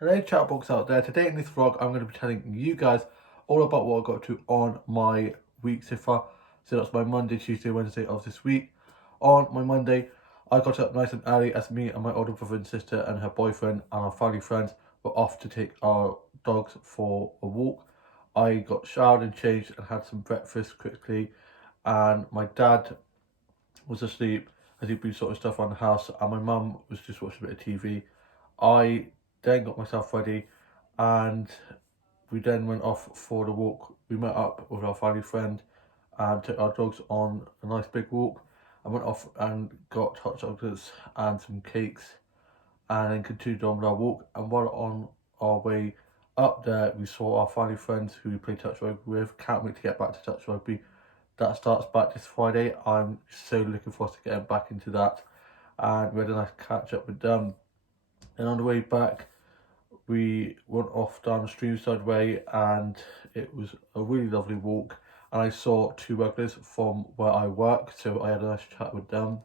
Hello chatbox out there. Today in this vlog I'm going to be telling you guys all about what I got to on my week so far. So that's my Monday, Tuesday, Wednesday of this week. On my Monday I got up nice and early as me and my older brother and sister and her boyfriend and our family friends were off to take our dogs for a walk. I got showered and changed and had some breakfast quickly, and my dad was asleep as he'd been sorting stuff around the house, and my mum was just watching a bit of TV. I then got myself ready, and we then went off for the walk. We met up with our family friend and took our dogs on a nice big walk. I went off and got hot chocolates and some cakes, and then continued on with our walk. And while on our way up there, we saw our family friends who we played touch rugby with. Can't wait to get back to touch rugby. That starts back this Friday. I'm so looking forward to getting back into that, and we had a nice catch up with them. And on the way back, we went off down the Streamside Way, and it was a really lovely walk. And I saw two regulars from where I work, so I had a nice chat with them.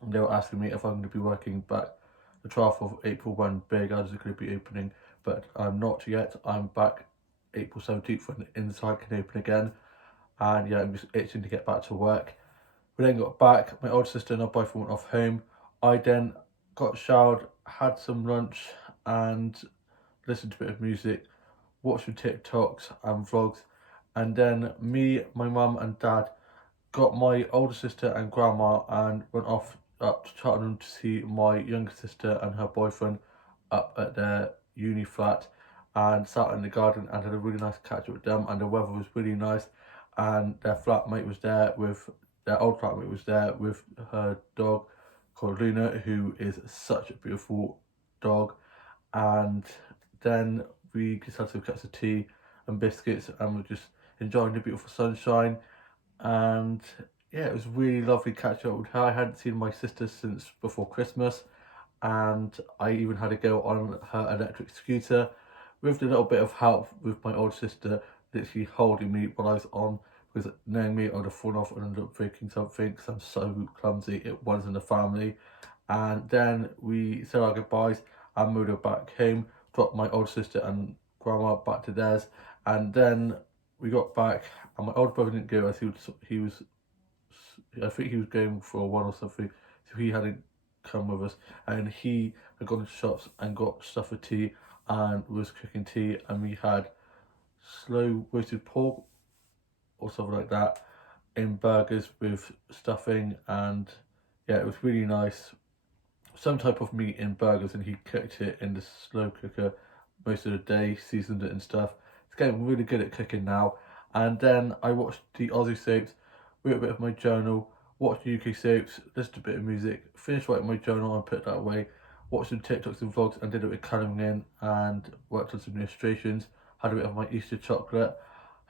And they were asking me if I'm going to be working back the 12th of April when Beer Gardens are going to be opening, but I'm not yet. I'm back April 17th when Inside can open again. And yeah, I'm just itching to get back to work. We then got back. My older sister and our boyfriend went off home. I then got showered, had some lunch, and listened to a bit of music, watched some TikToks and vlogs, and then me, my mum, and dad got my older sister and grandma and went off up to Cheltenham to see my younger sister and her boyfriend up at their uni flat, and sat in the garden and had a really nice catch up with them. And the weather was really nice, and their old flatmate was there with her dog called Luna, who is such a beautiful dog. And then we just had some cups of tea and biscuits, and we're just enjoying the beautiful sunshine. And yeah, it was really lovely catching up with her. I hadn't seen my sister since before Christmas, and I even had to go on her electric scooter with a little bit of help with my older sister literally holding me while I was on, because knowing me, I would have fallen off and ended up breaking something because I'm so clumsy. It was in the family. And then we said our goodbyes and moved her back home, dropped my older sister and grandma back to theirs, and then we got back, and my older brother didn't go as he was I think he was going for a one or something, so he hadn't come with us, and he had gone to shops and got stuff for tea and was cooking tea, and we had slow roasted pork or something like that in burgers with stuffing, and yeah, it was really nice. Some type of meat in burgers, and he cooked it in the slow cooker most of the day, seasoned it and stuff. He's getting really good at cooking now. And then I watched the Aussie soaps, wrote a bit of my journal, watched the UK soaps, listened to a bit of music, finished writing my journal and put it that away, watched some TikToks and vlogs and did it with colouring in, and worked on some illustrations, had a bit of my Easter chocolate.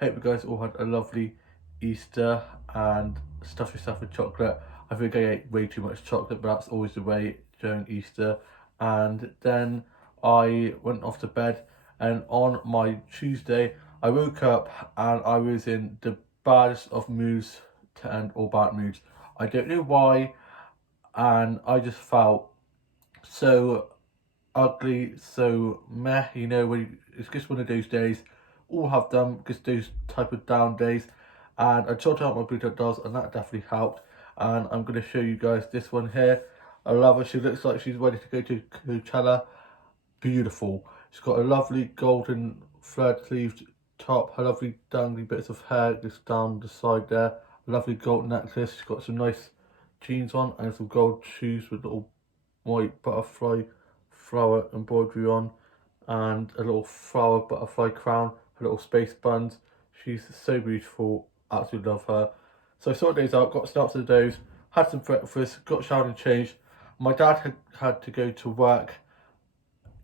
Hope you guys all had a lovely Easter and stuff yourself with chocolate. I think I ate way too much chocolate, but that's always the way during Easter. And then I went off to bed, and on my Tuesday, I woke up and I was in the baddest of moods to end all bad moods. I don't know why, and I just felt so ugly, so meh. It's just one of those days. All have them, just those type of down days. And I sorted out my Blue Dot dolls, and that definitely helped. And I'm going to show you guys this one here. I love her. She looks like she's ready to go to Coachella. Beautiful. She's got a lovely golden flared sleeved top, her lovely dangly bits of hair just down the side there, a lovely gold necklace. She's got some nice jeans on and some gold shoes with little white butterfly flower embroidery on, and a little flower butterfly crown, her little space buns. She's so beautiful, absolutely love her. So I sorted those out, got snaps of those, had some breakfast, got showered and changed. My dad had to go to work,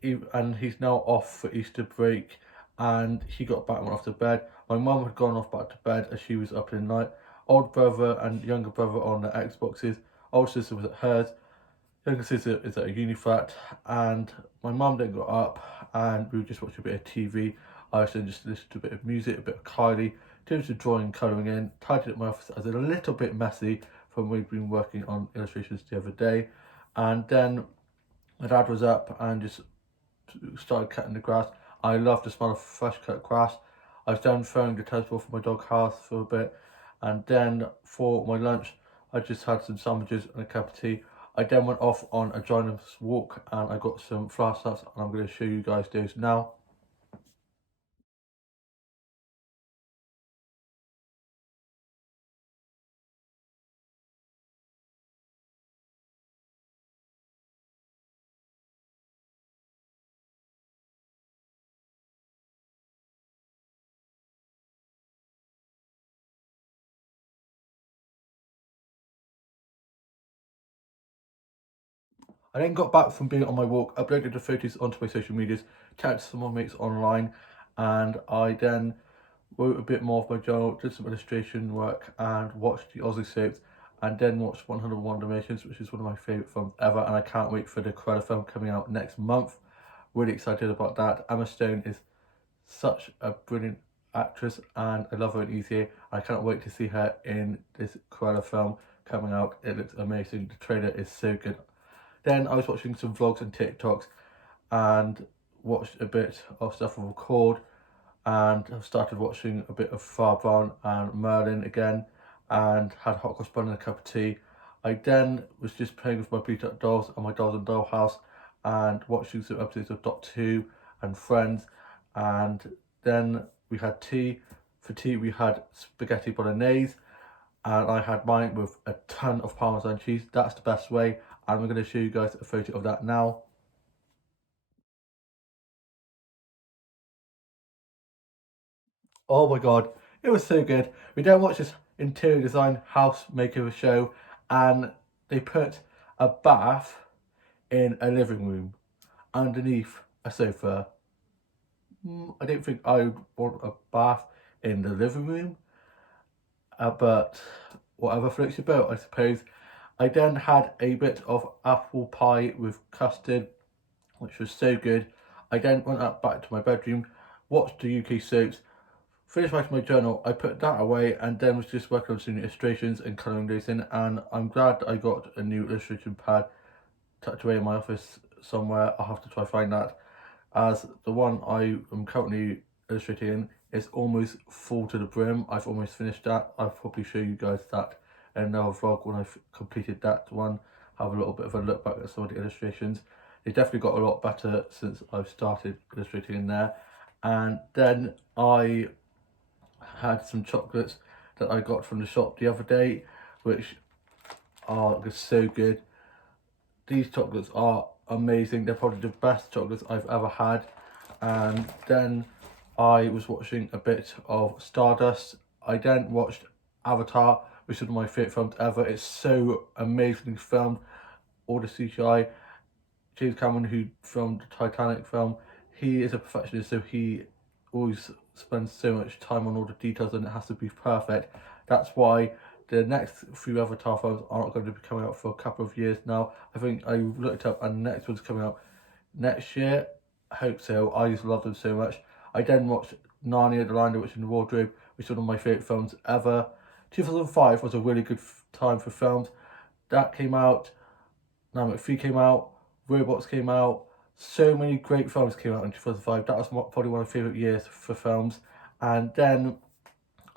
and he's now off for Easter break, and he got back and went off to bed. My mum had gone off back to bed as she was up in the night. Old brother and younger brother on their Xboxes. Old sister was at hers. Younger sister is at a uni flat, and my mum then got up and we were just watching a bit of TV. I was then just listened to a bit of music, a bit of Kylie, doing some drawing, colouring in, tidied up my office as a little bit messy from we've been working on illustrations the other day. And then my dad was up and just started cutting the grass. I love the smell of fresh cut grass. I was then throwing the tennis ball for my dog house for a bit, and then for my lunch I just had some sandwiches and a cup of tea. I then went off on a joyous walk and I got some flash nuts, and I'm going to show you guys those now. I then got back from being on my walk, uploaded the photos onto my social medias, tagged some of my mates online, and I then wrote a bit more of my journal, did some illustration work, and watched the Aussie soaps, and then watched 101 Dalmatians, which is one of my favourite films ever, and I can't wait for the Cruella film coming out next month. Really excited about that. Emma Stone is such a brilliant actress, and I love her in Easy. I can't wait to see her in this Cruella film coming out. It looks amazing. The trailer is so good. Then I was watching some vlogs and TikToks and watched a bit of stuff on Record, and I've started watching a bit of Far Brown and Merlin again, and had hot cross bun and a cup of tea. I then was just playing with my beat up dolls and my dolls and dollhouse, and watching some episodes of Doctor Who and Friends, and then we had tea. For tea we had spaghetti bolognese, and I had mine with a ton of Parmesan cheese. That's the best way, and I'm going to show you guys a photo of that now. Oh my god, it was so good. We then watched this interior design house makeover show, and they put a bath in a living room underneath a sofa. I don't think I would want a bath in the living room, but whatever floats your boat, I suppose. I then had a bit of apple pie with custard, which was so good. I then went up back to my bedroom, watched the UK soaps, finished writing my journal. I put that away and then was just working on some illustrations and colouring those in, and I'm glad I got a new illustration pad tucked away in my office somewhere. I'll have to try find that, as the one I am currently illustrating in is almost full to the brim. I've almost finished that. I'll probably show you guys that in another vlog when I've completed that one. Have a little bit of a look back at some of the illustrations. They definitely got a lot better since I've started illustrating in there. And then I had some chocolates that I got from the shop the other day, which are just so good. These chocolates are amazing. They're probably the best chocolates I've ever had. And then I was watching a bit of Stardust. I then watched Avatar, which is one of my favourite films ever. It's so amazingly filmed. All the CGI. James Cameron, who filmed the Titanic film, he is a perfectionist, so he always spends so much time on all the details, and it has to be perfect. That's why the next few Avatar films aren't going to be coming out for a couple of years now. I think I looked up, and the next one's coming out next year. I hope so. I just love them so much. I then watched Narnia: The Lion, the Witch and the Wardrobe, which is one of my favourite films ever. 2005 was a really good time for films. That came out. Now McPhee came out. Robots came out. So many great films came out in 2005. That was probably one of my favourite years for films. And then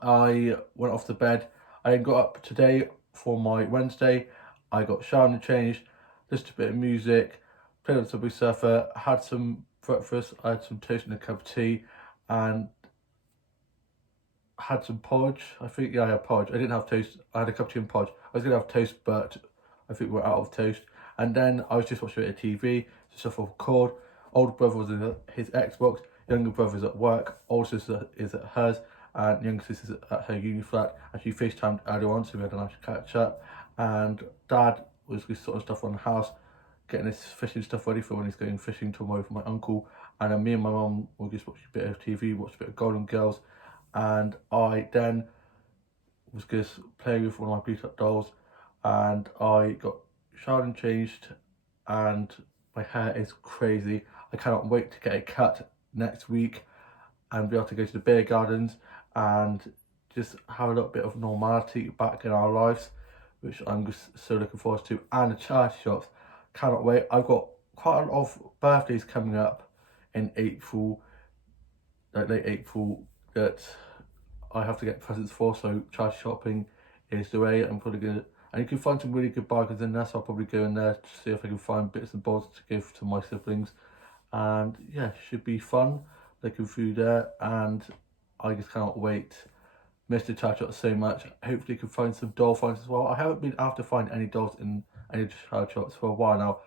I went off to bed. I then got up today for my Wednesday. I got showered and changed, listened to a bit of music, played on Subway Surfer, had some breakfast. I had some toast and a cup of tea, and had some porridge. I think, yeah, I had porridge. I didn't have toast. I had a cup of tea and porridge. I was going to have toast, but I think we're out of toast. And then I was just watching a bit of TV, stuff off Record. Older brother was in his Xbox, younger brother's at work, older sister is at hers, and younger sister's at her uni flat. And she FaceTimed earlier on, so we had a nice catch up. And dad was just sorting stuff on the house, getting his fishing stuff ready for when he's going fishing tomorrow for my uncle. And then me and my mum will just watch a bit of TV, watch a bit of Golden Girls. And I then was just playing with one of my beat up dolls, and I got showered and changed, and my hair is crazy. I cannot wait to get it cut next week and be able to go to the beer gardens and just have a little bit of normality back in our lives, which I'm just so looking forward to. And the charity shops, cannot wait. I've got quite a lot of birthdays coming up in April, like late April, that I have to get presents for, so charity shopping is the way. I'm probably gonna, and you can find some really good bargains in there, so I'll probably go in there to see if I can find bits and bobs to give to my siblings. And yeah, should be fun looking through there, and I just cannot wait. Missed the charity shop so much. Hopefully, you can find some doll finds as well. I haven't been able to find any dolls in any charity shops for a while now.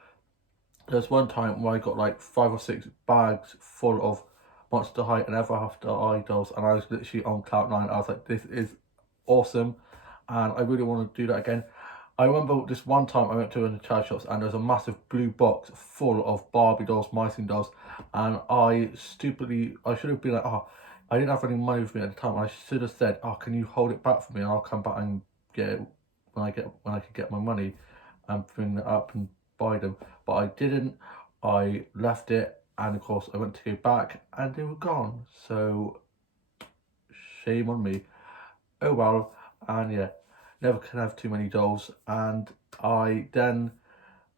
There's one time where I got like 5 or 6 bags full of Monster High and Ever After Eye dolls, and I was literally on cloud nine. I was like, this is awesome, and I really want to do that again. I remember this one time I went to one of the charity shops and there was a massive blue box full of Barbie dolls, Mycene dolls, and I should have been like, oh, I didn't have any money with me at the time. I should have said, oh, can you hold it back for me and I'll come back and get it when I can get my money and bring it up and buy them. But I didn't. I left it, and of course I went to go back and they were gone. So shame on me. Oh well. And yeah, never can have too many dolls. And I then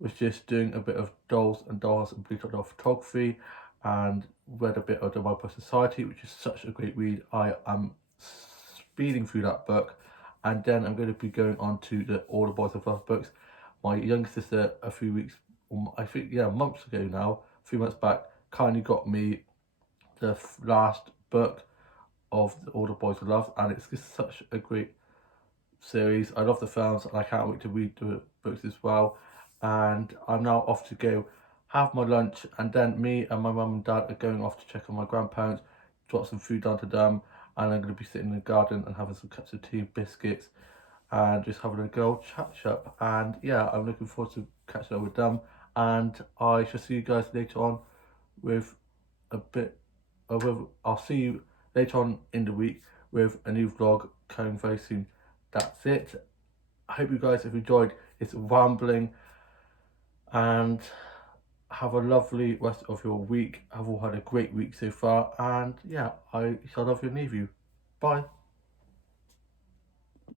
was just doing a bit of dolls and Bleach Doll photography, and read a bit of The My Poor Society, which is such a great read. I am speeding through that book, and then I'm going to be going on to the All the Boys Have Loved books. My younger sister, a few weeks, I think, yeah, months ago now, 3 months back, kindly got me the last book of All the Boys Have Loved, and it's just such a great series. I love the films, and I can't wait to read the books as well. And I'm now off to go have my lunch, and then me and my mum and dad are going off to check on my grandparents, drop some food down to them, and I'm going to be sitting in the garden and having some cups of tea, biscuits, and just having a good old catch up. And yeah, I'm looking forward to catching up with them, and I shall see you guys later on with a bit of, I'll see you later on in the week with a new vlog coming very soon. That's it. I hope you guys have enjoyed this rambling, and have a lovely rest of your week. I've all had a great week so far, and yeah, I shall love you and leave you. Bye.